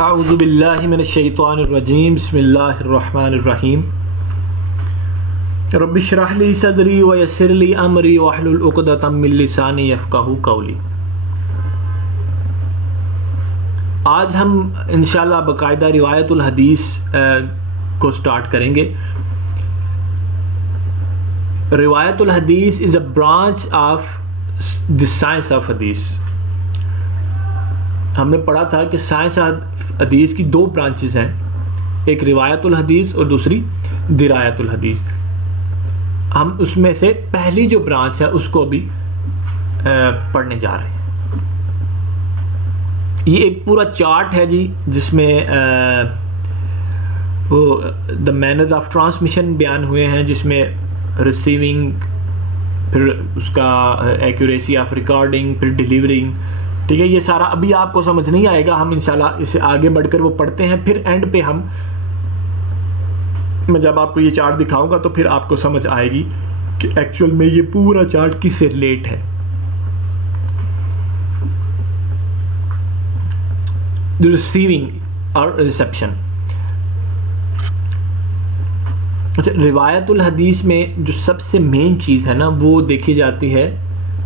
अऊज़ु बिल्लाहि मिनश्शैतानिर्रजीम बिस्मिल्लाहिर्रहमानिर्रहीम रब्बि इश्रह ली सदरी व यस्सिर ली अमरी वहलुल उक़दतम मिन लिसानी यफ़क़हू क़ौली। आज हम इंशाअल्लाह बाकायदा रिवायतुल हदीस को स्टार्ट करेंगे। रिवायतुल हदीस is a branch of the science of हदीस। हमने पढ़ा था कि साइंस हदीस की दो ब्रांचेस हैं, एक रिवायतुल हदीस और दूसरी दिरायतुल हदीस। हम उसमें से पहली जो ब्रांच है उसको अभी पढ़ने जा रहे हैं। ये एक पूरा चार्ट है जी, जिसमें वो द मैनर्स ऑफ ट्रांसमिशन बयान हुए हैं, जिसमें रिसीविंग, फिर उसका एक्यूरेसी ऑफ रिकॉर्डिंग, फिर डिलीवरिंग। ठीक है, ये सारा अभी आपको समझ नहीं आएगा, हम इंशाल्लाह इससे आगे बढ़कर वो पढ़ते हैं। फिर एंड पे मैं जब आपको ये चार्ट दिखाऊंगा तो फिर आपको समझ आएगी कि एक्चुअल में ये पूरा चार्ट किससे रिलेट है। रिसीविंग और रिसेप्शन। अच्छा, रिवायतुल हदीस में जो सबसे मेन चीज़ है ना, वो देखी जाती है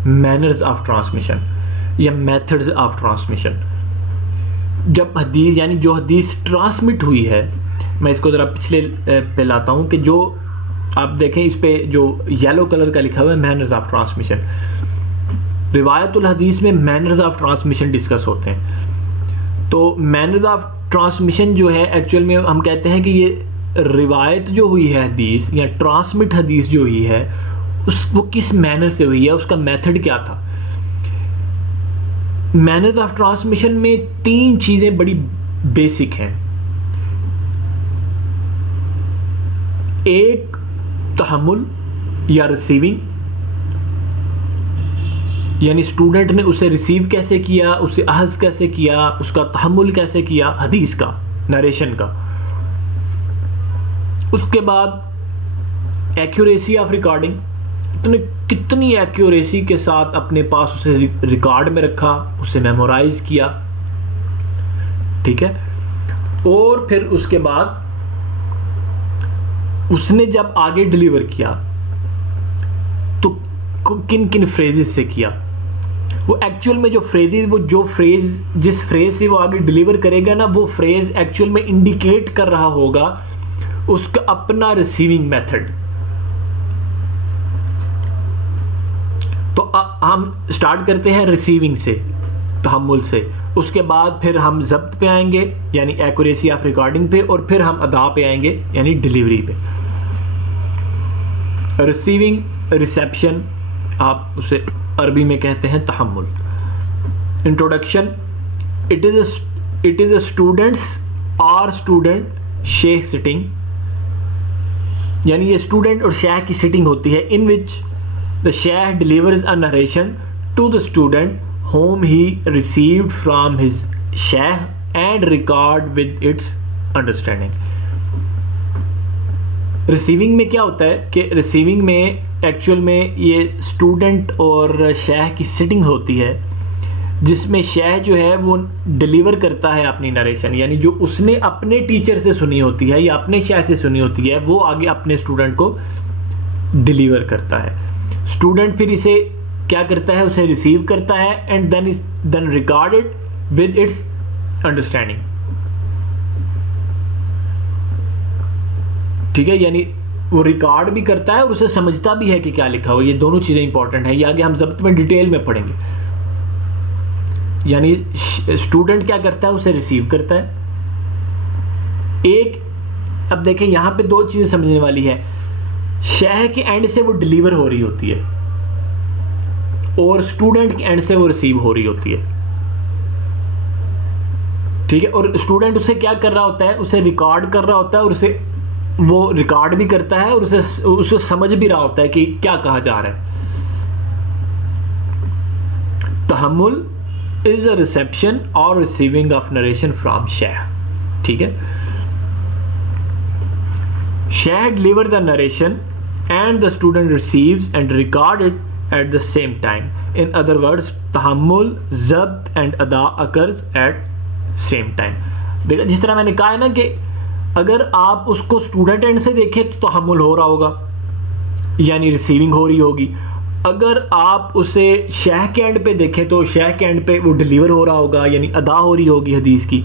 मैनर्स ऑफ ट्रांसमिशन या मेथड्स ऑफ ट्रांसमिशन। जब हदीस यानी जो हदीस ट्रांसमिट हुई है, मैं इसको ज़रा पिछले पे लाता हूँ कि जो आप देखें इस पे जो येलो कलर का लिखा हुआ है मैनर्स ऑफ ट्रांसमिशन। रिवायतुल हदीस में मैनर्स ऑफ ट्रांसमिशन डिस्कस होते हैं। तो मैनर्स ऑफ ट्रांसमिशन जो है, एक्चुअल में हम कहते हैं कि ये रिवायत जो हुई है हदीस या ट्रांसमिट हदीस जो हुई है वो किस मैनर से हुई है, उसका मेथड क्या था। मैनर्स ऑफ ट्रांसमिशन में तीन चीजें बड़ी बेसिक हैं। एक तहम्मुल या रिसीविंग, यानी स्टूडेंट ने उसे रिसीव कैसे किया, उसे अहज़ कैसे किया, उसका तहम्मुल कैसे किया हदीस का, नरेशन का। उसके बाद एक्यूरेसी ऑफ रिकॉर्डिंग, तुमने कितनी एक्यूरेसी के साथ अपने पास उसे रिकॉर्ड में रखा, उसे मेमोराइज किया। ठीक है, और फिर उसके बाद उसने जब आगे डिलीवर किया तो किन किन फ्रेजेस से किया। वो एक्चुअल में जो फ्रेज जिस फ्रेज से वो आगे डिलीवर करेगा ना, वो फ्रेज एक्चुअल में इंडिकेट कर रहा होगा उसका अपना रिसीविंग मेथड। तो हम स्टार्ट करते हैं रिसीविंग से, तहम्मुल से। उसके बाद फिर हम ज़ब्त पे आएंगे यानी एक्यूरेसी ऑफ रिकॉर्डिंग पे, और फिर हम अदा पे आएंगे यानी डिलीवरी पे। रिसीविंग, रिसेप्शन, आप उसे अरबी में कहते हैं तहम्मुल। इंट्रोडक्शन, इट इज अ स्टूडेंट्स और स्टूडेंट शेख सिटिंग, यानी ये स्टूडेंट और शेख की सिटिंग होती है, in which the sheikh delivers a narration to the student whom he received from his sheikh and record with its understanding। Receiving में क्या होता है कि रिसीविंग में एक्चुअल में ये स्टूडेंट और शेख की सिटिंग होती है, जिसमें शेख जो है वो डिलीवर करता है अपनी नरेशन, यानी जो उसने अपने टीचर से सुनी होती है या अपने शेख से सुनी होती है, वो आगे अपने स्टूडेंट को डिलीवर करता है। स्टूडेंट फिर इसे क्या करता है, उसे रिसीव करता है and then record it with its understanding. ठीक है, यानी वो रिकॉर्ड भी करता है और उसे समझता भी है कि क्या लिखा हुआ। ये दोनों चीजें इंपॉर्टेंट है, ये आगे हम ज़ब्त में डिटेल में पढ़ेंगे। यानी स्टूडेंट क्या करता है, उसे रिसीव करता है। एक, अब देखें यहां पे दो चीजें समझने वाली है। शेख के एंड से वो डिलीवर हो रही होती है और स्टूडेंट के एंड से वो रिसीव हो रही होती है। ठीक है, और स्टूडेंट उसे क्या कर रहा होता है, उसे रिकॉर्ड कर रहा होता है, और उसे वो रिकॉर्ड भी करता है और उसे समझ भी रहा होता है कि क्या कहा जा रहा है। तहम्मुल इज अ रिसेप्शन और receiving of narration from sheikh. ठीक है, sheikh deliver the narration and the student receives and record it at the same time. In other words, tahammul, zabt and ada occurs at same time. देखा, जिस तरह मैंने कहा है ना कि अगर आप उसको स्टूडेंट एंड से देखें तो तहम्मुल हो रहा होगा, यानी रिसीविंग हो रही होगी। अगर आप उसे शेख के एंड पे देखें तो शेख के एंड पे वो डिलीवर हो रहा होगा, यानी अदा हो रही होगी हदीस की।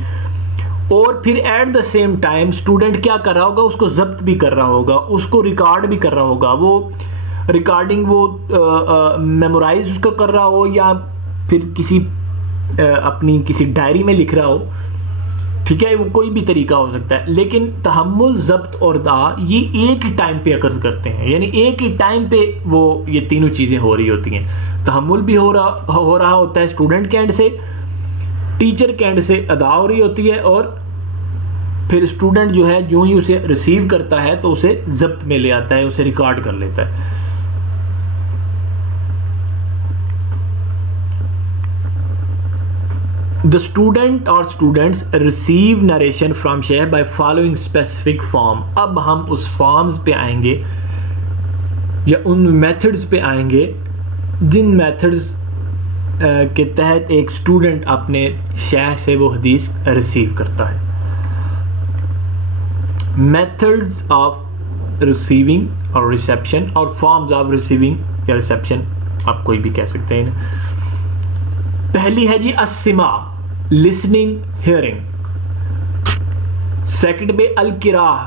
और फिर at the same time student क्या कर रहा होगा, उसको जब्त भी कर रहा होगा, उसको रिकॉर्ड भी कर रहा होगा। वो रिकॉर्डिंग वो मेमोराइज उसको कर रहा हो या फिर किसी अपनी किसी डायरी में लिख रहा हो, ठीक है, वो कोई भी तरीका हो सकता है। लेकिन तहम्मुल, ज़ब्त और दा ये एक ही टाइम पे अकर करते हैं, यानी एक ही टाइम पे वो ये तीनों चीज़ें हो रही होती हैं। तहम्मुल भी हो रहा होता है स्टूडेंट के एंड से, टीचर के एंड से अदा हो रही होती है, और फिर स्टूडेंट जो है जो ही उसे रिसीव करता है तो उसे ज़ब्त में ले आता है, उसे रिकॉर्ड कर लेता है। The student or students receive narration from Sheikh by following specific form। अब हम उस फॉर्म्स पे आएंगे या उन मेथड्स पे आएंगे जिन मेथड्स के तहत एक स्टूडेंट अपने शेख से वो हदीस रिसीव करता है। मेथड्स ऑफ रिसीविंग और रिसेप्शन और फॉर्म्स ऑफ रिसीविंग या रिसेप्शन, आप कोई भी कह सकते हैं इन्हें। पहली है जी अस्सिमा, लिसनिंग, हियरिंग। सेकंड में अल किराह,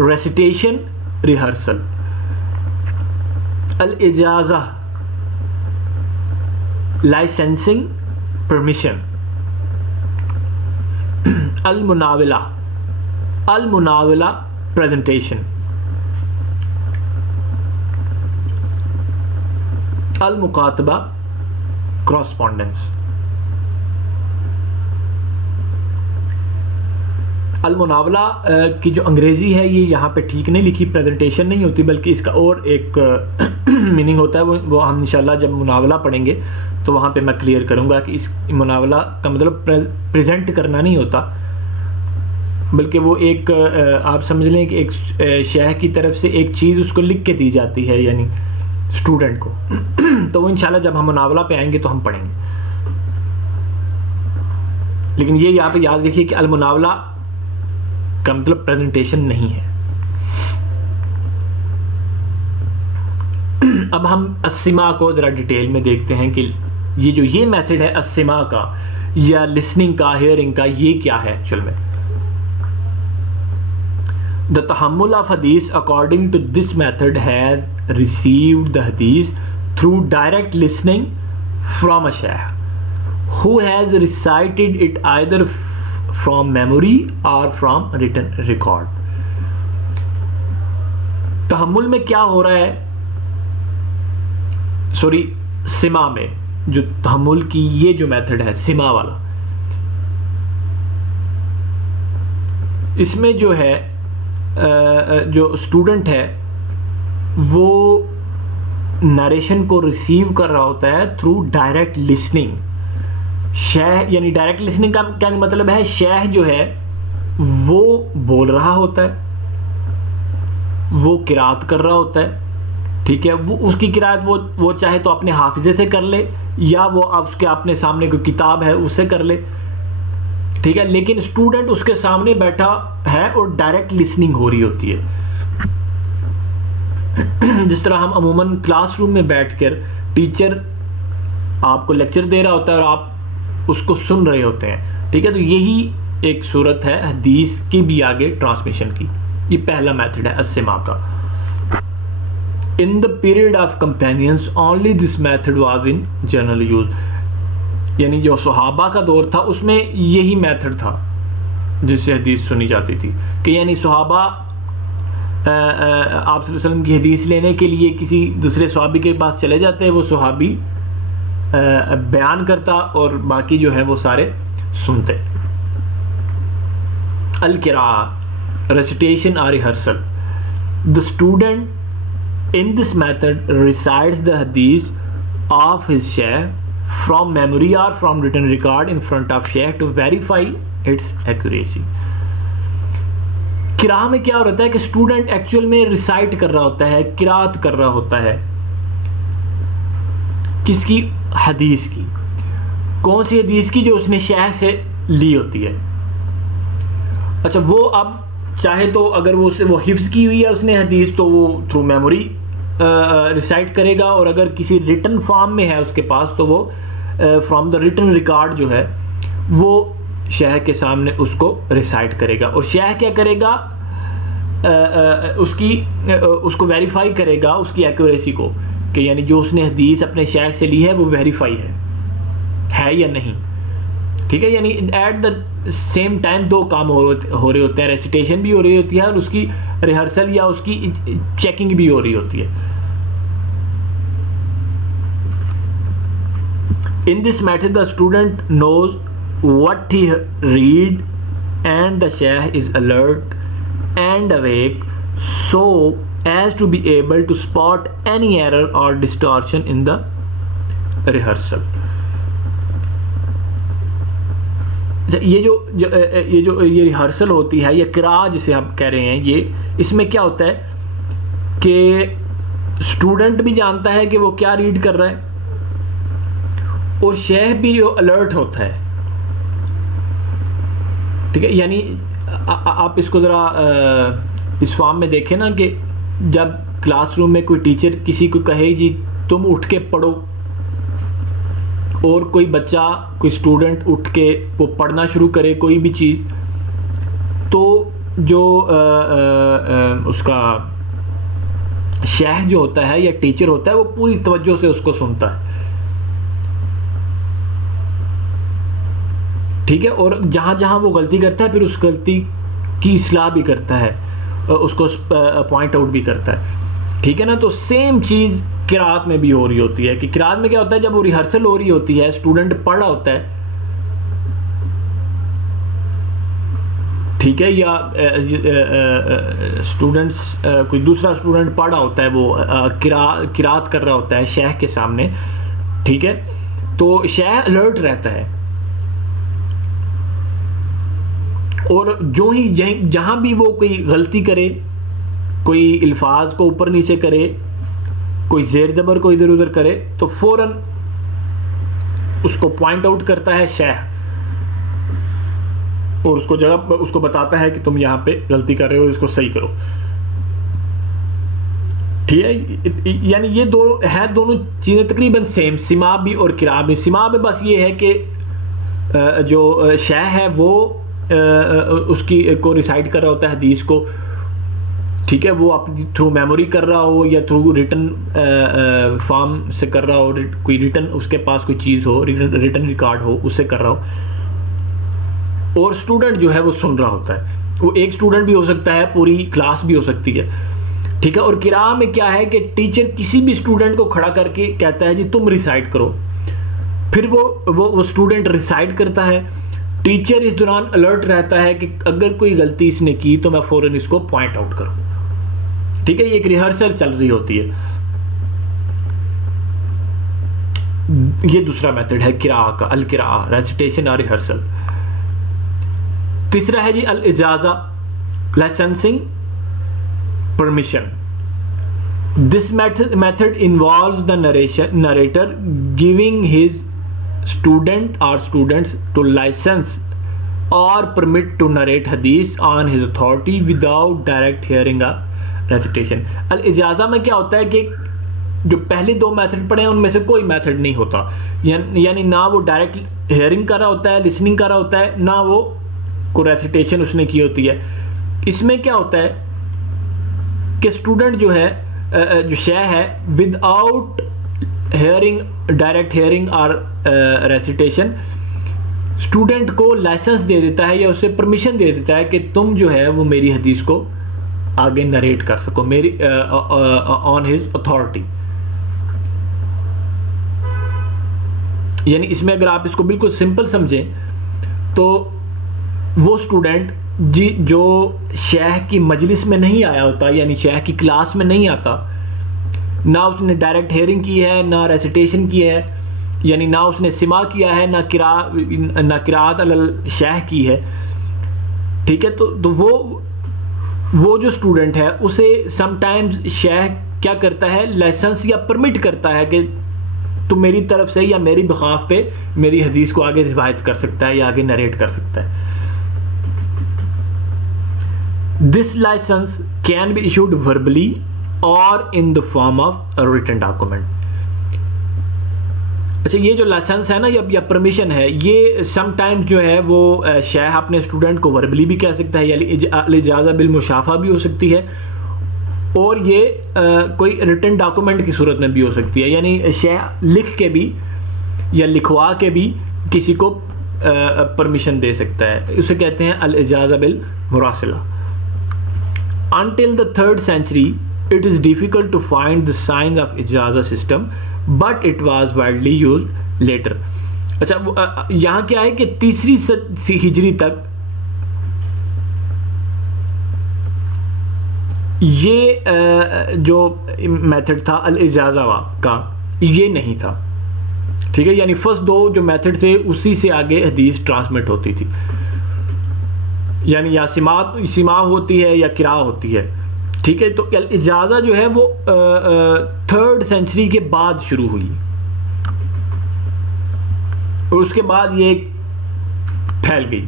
रेसिटेशन, रिहर्सल। अल इजाज़ा, लाइसेंसिंग, परमिशन। अल मुनाविला, प्रेजेंटेशन। अल मुकातबा, क्रॉसपॉन्डेंस। अल मुनावला की जो अंग्रेज़ी है ये यहाँ पे ठीक नहीं लिखी, प्रेजेंटेशन नहीं होती, बल्कि इसका और एक मीनिंग होता है। वो हम इंशाल्लाह जब मुनावला पढ़ेंगे तो वहाँ पे मैं क्लियर करूँगा कि इस मुनावला का मतलब प्रेजेंट करना नहीं होता, बल्कि वो एक आप समझ लें कि एक शेख की तरफ से एक चीज़ उसको लिख के दी जाती है, यानी स्टूडेंट को। तो वो इंशाल्लाह जब हम मुनावला पे आएंगे तो हम पढ़ेंगे। लेकिन ये यहाँ पे याद रखिए कि अल मुनावला का मतलब प्रेजेंटेशन नहीं है। अब हम अस्सिमा को जरा डिटेल में देखते हैं कि ये मेथड है अस्सिमा का या लिसनिंग का, हियरिंग का, ये क्या है एक्चुअल में। The tahammul of hadith according to this method has received the hadith through direct listening from a shaykh who has recited it either from memory or from written record। तहम्मुल में क्या हो रहा है, सॉरी सिमा में, जो तहम्मुल की ये जो मेथड है सिमा वाला, इसमें जो है जो स्टूडेंट है वो नरेशन को रिसीव कर रहा होता है थ्रू डायरेक्ट लिसनिंग। शेख यानी डायरेक्ट लिसनिंग का क्या मतलब है, शेख जो है वो बोल रहा होता है, वो किरात कर रहा होता है, ठीक है। वो उसकी किरात वो चाहे तो अपने हाफिजे से कर ले या वो उसके अपने सामने कोई किताब है उससे कर ले, ठीक है। लेकिन स्टूडेंट उसके सामने बैठा है और डायरेक्ट लिसनिंग हो रही होती है। जिस तरह हम अमूमन क्लासरूम में बैठकर टीचर आपको लेक्चर दे रहा होता है और आप उसको सुन रहे होते हैं, ठीक है। तो यही एक सूरत है हदीस की भी आगे ट्रांसमिशन की। ये पहला मेथड है अस्सिमा का। In the period of companions only this method was in general use, यानी जो सहाबा का दौर था उसमें यही मेथड था जिससे हदीस सुनी जाती थी। कि यानी सहाबा आप सल्लल्लाहु अलैहि वसल्लम की हदीस लेने के लिए किसी दूसरे सहाबी के पास चले जाते, वो सहाबी बयान करता और बाकी जो है वो सारे सुनते। अल किरा, रेसिटेशन और rehearsal. The student in this method recites the hadith of his sheikh from memory or from written record in front of sheikh to verify its accuracy। किराह में क्या होता है कि स्टूडेंट एक्चुअल में रिसाइट कर रहा होता है, किरात कर रहा होता है, किसकी, हदीस की। कौन सी हदीस की? जो उसने शेख से ली होती है। अच्छा, वो अब चाहे तो अगर वो हिफ्ज़ की हुई है उसने हदीस, तो वो थ्रू मेमोरी रिसाइट करेगा, और अगर किसी रिटन फॉर्म में है उसके पास, तो वो फ्रॉम द रिटन रिकॉर्ड जो है वो शेह के सामने उसको रिसाइट करेगा, और शेह क्या करेगा? उसको वेरीफाई करेगा, उसकी एक्यूरेसी को, कि यानी जो उसने हदीस अपने शेख से ली है वो वेरीफाई है या नहीं। ठीक है, यानी एट द सेम टाइम दो काम हो रहे होते हैं, रेसिटेशन भी हो रही होती है और उसकी रिहर्सल या उसकी चेकिंग भी हो रही होती है। In this method the student knows what he read and the sheikh is alert and awake so as to be able to spot any error or distortion in the rehearsal. ये rehearsal होती है या किरा जिसे हम कह रहे हैं, ये इसमें क्या होता है कि स्टूडेंट भी जानता है कि वो क्या रीड कर रहा है और शेख भी अलर्ट होता है। ठीक है, यानी आप इसको ज़रा इस फॉर्म में देखें ना कि जब क्लासरूम में कोई टीचर किसी को कहे जी तुम उठ के पढ़ो, और कोई बच्चा कोई स्टूडेंट उठ के वो पढ़ना शुरू करे कोई भी चीज़, तो जो उसका शेख जो होता है या टीचर होता है वो पूरी तवज्जो से उसको सुनता है। ठीक है, और जहाँ जहाँ वो गलती करता है फिर उस गलती की इस्लाह भी करता है, उसको पॉइंट आउट भी करता है। ठीक है ना, तो सेम चीज़ किरात में भी हो रही होती है कि किरात में क्या होता है, जब वो रिहर्सल हो रही होती है, स्टूडेंट पढ़ रहा होता है, ठीक है, या स्टूडेंट्स कोई दूसरा स्टूडेंट पढ़ रहा होता है, वो किरात कर रहा होता है शेख के सामने। ठीक है, तो शेख अलर्ट रहता है, और जो ही जहाँ भी वो कोई गलती करे, कोई अल्फाज को ऊपर नीचे करे, कोई ज़ेर ज़बर को इधर उधर करे, तो फ़ौरन उसको पॉइंट आउट करता है शेख, और उसको जगह उसको बताता है कि तुम यहाँ पे गलती कर रहे हो, इसको सही करो। ठीक है, यानी ये दोनों चीज़ें तकरीबन सेम, सिमा भी और किरा भी। सिमा में बस ये है कि जो शेख है वो उसकी को रिसाइट कर रहा होता है हदीस को। ठीक है, वो अपनी थ्रू मेमोरी कर रहा हो या थ्रू रिटन फॉर्म से कर रहा हो, कोई रिटन उसके पास कोई चीज़ हो, रिटन रिकॉर्ड हो, उससे कर रहा हो, और स्टूडेंट जो है वो सुन रहा होता है। वो एक स्टूडेंट भी हो सकता है, पूरी क्लास भी हो सकती है। ठीक है, और किरा में क्या है कि टीचर किसी भी स्टूडेंट को खड़ा करके कहता है जी तुम रिसाइट करो, फिर वो स्टूडेंट रिसाइट करता है। टीचर इस दौरान अलर्ट रहता है कि अगर कोई गलती इसने की तो मैं फ़ौरन इसको पॉइंट आउट करूं। ठीक है, ये एक रिहर्सल चल रही होती है। ये दूसरा मेथड है किरा का, अल किरा, रेसिटेशन और रिहर्सल। तीसरा है जी अल इजाज़ा, licensing, permission. This method involves the narrator giving his student or students to license or permit to narrate hadith on his authority without direct hearing or recitation. अल इजाज़ा में क्या होता है कि जो पहले दो मेथड पढ़े हैं उनमें से कोई मेथड नहीं होता, यानी ना वो डायरेक्ट हेयरिंग कर रहा होता है, लिसनिंग कर रहा होता है, ना वो को रेसिटेशन उसने की होती है। इसमें क्या होता है कि स्टूडेंट जो है जो शेह है विदाउट हेयरिंग, डायरेक्ट हेयरिंग और रेसिटेशन, स्टूडेंट को लाइसेंस दे देता है या उसे परमिशन दे देता है कि तुम जो है वो मेरी हदीस को आगे नरेट कर सको मेरी ऑन हिज अथॉरिटी। यानी इसमें अगर आप इसको बिल्कुल सिंपल समझें तो वो स्टूडेंट जो शेख की मजलिस में नहीं आया होता, यानी शेख की क्लास में नहीं आता, ना उसने डायरेक्ट हेयरिंग की है, ना रेसिटेशन की है, यानी ना उसने सिमा किया है, ना किरात अल शेख की है। ठीक है, तो वो जो स्टूडेंट है उसे समटाइम्स शेख क्या करता है, लाइसेंस या परमिट करता है कि तो मेरी तरफ से या मेरी बिखाफ पे मेरी हदीस को आगे रिवायत कर सकता है या आगे नरेट कर सकता है। This license can be issued verbally और in the form of written document. अच्छा, ये जो लाइसेंस है ना या परमिशन है, ये समटाइम्स जो है वो शेख अपने स्टूडेंट को वर्बली भी कह सकता है या इजाज़ा बिल मुशाफा भी हो सकती है, और ये कोई रिटन डॉक्यूमेंट की सूरत में भी हो सकती है, यानी शेख लिख के भी या लिखवा के भी किसी को परमिशन दे सकता है। उसे कहते हैं अल इजाज़ा bill मुरासिला। Until the 3rd century, it is difficult to find the signs of इजाज़ा system, but it was widely used later. अच्छा, यहाँ क्या है कि 3री हिजरी तक ये जो मेथड था अल इजाज़ा का, ये नहीं था, ठीक है। यानी फर्स्ट 2 जो मेथड थे उसी से आगे हदीस ट्रांसमिट होती थी, यानी या सिमा होती है या किरा होती है, ठीक है। तो इजाज़ा जो है वो 3rd सेंचुरी के बाद शुरू हुई, और उसके बाद ये फैल गई।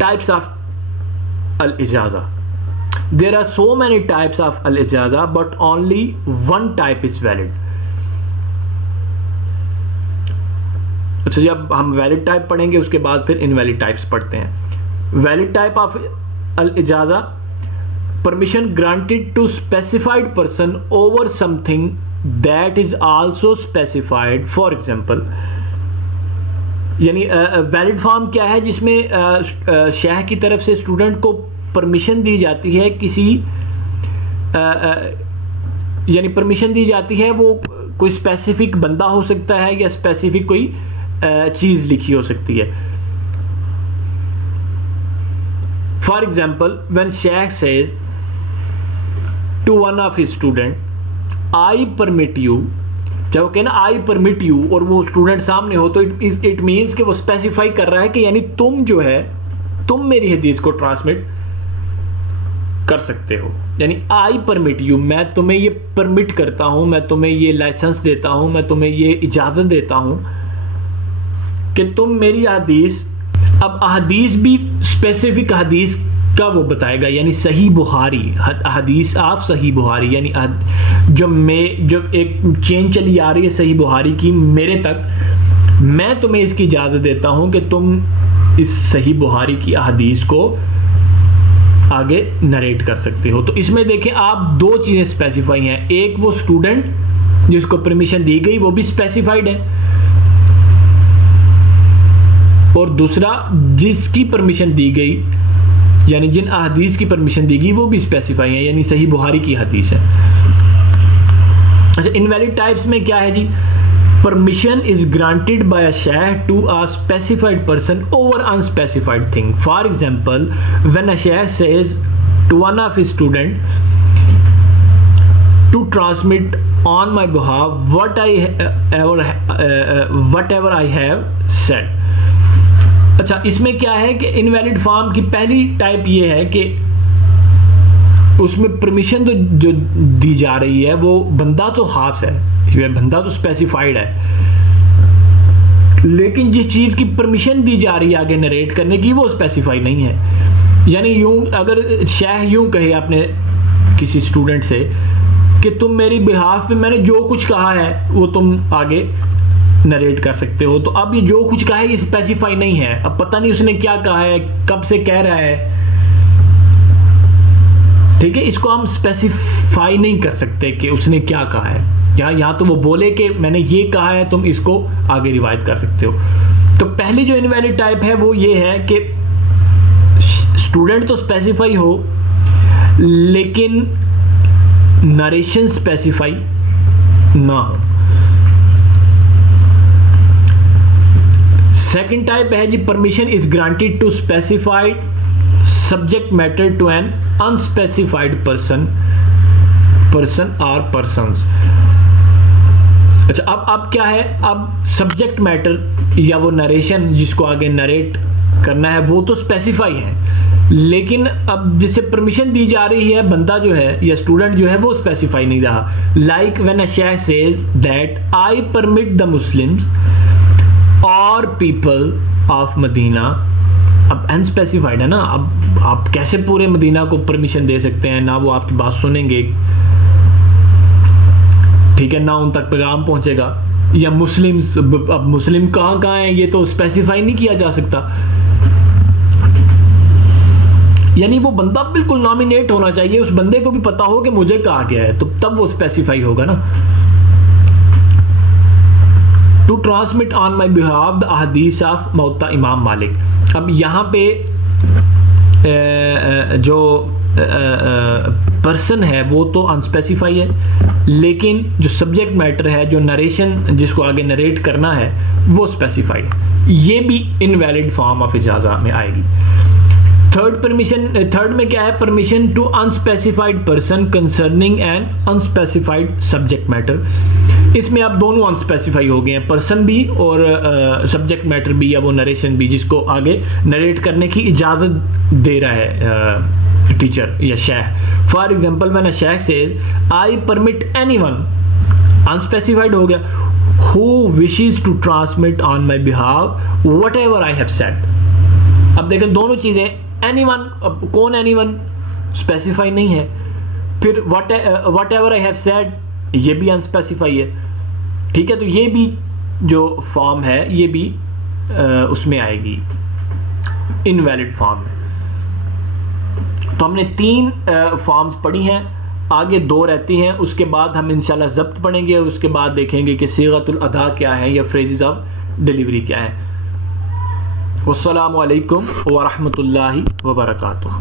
टाइप्स ऑफ अल इजाज़ा, there are so many types of अल इजाज़ा but only one type is valid. अच्छा, जब हम वैलिड टाइप पढ़ेंगे उसके बाद फिर इनवैलिड टाइप्स पढ़ते हैं। वैलिड टाइप ऑफ अल इजाज़ा, permission granted to specified person over something that is also specified. For example, यानी वैलिड फॉर्म क्या है, जिसमें शेख की तरफ से स्टूडेंट को परमिशन दी जाती है किसी यानी परमिशन दी जाती है, वो कोई स्पेसिफिक बंदा हो सकता है या स्पेसिफिक कोई चीज लिखी हो सकती है। For example, when sheikh says to one of his student I permit you, जब वो कहना आई परमिट यू और वो स्टूडेंट सामने हो, तो इट मीन्स कि वो स्पेसिफाई कर रहा है कि यानी तुम जो है तुम मेरी हदीस को ट्रांसमिट कर सकते हो। यानी आई परमिट यू, मैं तुम्हें ये परमिट करता हूं, मैं तुम्हें ये लाइसेंस देता हूं, मैं तुम्हें ये इजाजत देता हूं कि तुम मेरी हदीस, अब हदीस भी स्पेसिफिक हदीस का वो बताएगा, यानी सही बुखारी हदीस आप सही बुखारी, यानी जो एक चेन चली आ रही है सही बुखारी की मेरे तक, मैं तुम्हें इसकी इजाज़त देता हूं कि तुम इस सही बुखारी की हदीस को आगे नरेट कर सकते हो। तो इसमें देखें आप 2 चीज़ें स्पेसिफाई हैं, एक वो स्टूडेंट जिसको परमिशन दी गई वो भी स्पेसिफाइड है, और दूसरा जिसकी परमिशन दी गई, यानी जिन अहदीस की परमिशन दी गई वो भी स्पेसिफाई है, यानी सही बुखारी की हदीस है। अच्छा, इनवैलिड टाइप्स में क्या है जी, permission is granted by a sheikh to a specified person over unspecified thing. For example, when a sheikh says to one of his student to transmit on my behalf whatever I have said. अच्छा, इसमें क्या है कि invalid form की पहली type ये है कि उसमें परमिशन तो जो दी जा रही है वो बंदा तो खास है, बंदा तो स्पेसिफाइड है, लेकिन जिस चीज़ की परमिशन दी जा रही है आगे नरेट करने की वो स्पेसिफाई नहीं है। यानी यूं अगर शेख यूं कहे अपने किसी स्टूडेंट से कि तुम मेरी बिहाफ पे मैंने जो कुछ कहा है वो तुम आगे नरेट कर सकते हो, तो अब ये जो कुछ कहा है ये स्पेसिफाई नहीं है, अब पता नहीं उसने क्या कहा है, कब से कह रहा है, ठीक है। इसको हम स्पेसिफाई नहीं कर सकते कि उसने क्या कहा है, यहाँ तो वो बोले कि मैंने ये कहा है, तुम इसको आगे रिवायत कर सकते हो। तो पहली जो इनवैलिड टाइप है वो ये है कि स्टूडेंट तो स्पेसिफाई हो लेकिन नरेशन स्पेसिफाई ना हो। सेकंड टाइप है जी, permission is granted to specified subject matter to an unspecified person और पर्सन्स। अच्छा, अब क्या है, अब सब्जेक्ट मैटर या वो नरेशन जिसको आगे नरेट करना है वो तो स्पेसिफाई है, लेकिन अब जिससे परमिशन दी जा रही है बंदा जो है या स्टूडेंट जो है वो स्पेसिफाई नहीं रहा। Like when a sheikh says that I permit the Muslims और पीपल ऑफ मदीना, अब अनस्पेसिफाइड है ना। अब आप कैसे पूरे मदीना को परमिशन दे सकते हैं, ना वो आपकी बात सुनेंगे, ठीक है, ना उन तक पैगाम पहुंचेगा। या मुस्लिम्स, अब मुस्लिम कहाँ कहाँ हैं ये तो स्पेसिफाई नहीं किया जा सकता, यानी वो बंदा बिल्कुल नॉमिनेट होना चाहिए, उस बंदे को भी पता हो कि मुझे कहा गया है, तो तब वो स्पेसिफाई होगा ना। To transmit on my behalf the ahadith of Muwatta Imam मालिक। अब यहाँ पे जो पर्सन है वो तो अनस्पेसिफाई है, लेकिन जो सब्जेक्ट मैटर है, जो नरेशन जिसको आगे नरेट करना है वो स्पेसिफाइड, ये भी इनवैलिड फॉर्म ऑफ इजाज़ा में आएगी। थर्ड में क्या है, permission to unspecified person concerning an unspecified subject matter. इसमें आप दोनों अनस्पेसिफाई हो गए हैं, पर्सन भी और सब्जेक्ट मैटर भी, या वो नरेशन भी जिसको आगे नरेट करने की इजाज़त दे रहा है टीचर या शेख। For example when a sheikh says I permit anyone, unspecified हो गया, who wishes to transmit on my behalf whatever I have said. अब देखें दोनों चीज़ें, एनीवन, अब कौन एनीवन स्पेसिफाई नहीं है, फिर what ever I have said ये भी अनस्पेसिफाई है, ठीक है। तो ये भी जो फॉर्म है ये भी उसमें आएगी, इनवैलिड फॉर्म में। तो हमने 3 फॉर्म्स पढ़ी हैं, आगे 2 रहती हैं, उसके बाद हम इंशाल्लाह ज़ब्त पढ़ेंगे, उसके बाद देखेंगे कि सीगतुल अदा क्या है या फ्रेजेस ऑफ डिलीवरी क्या है। वस्सलामु अलैकुम व रहमतुल्लाहि व बरकातुहू।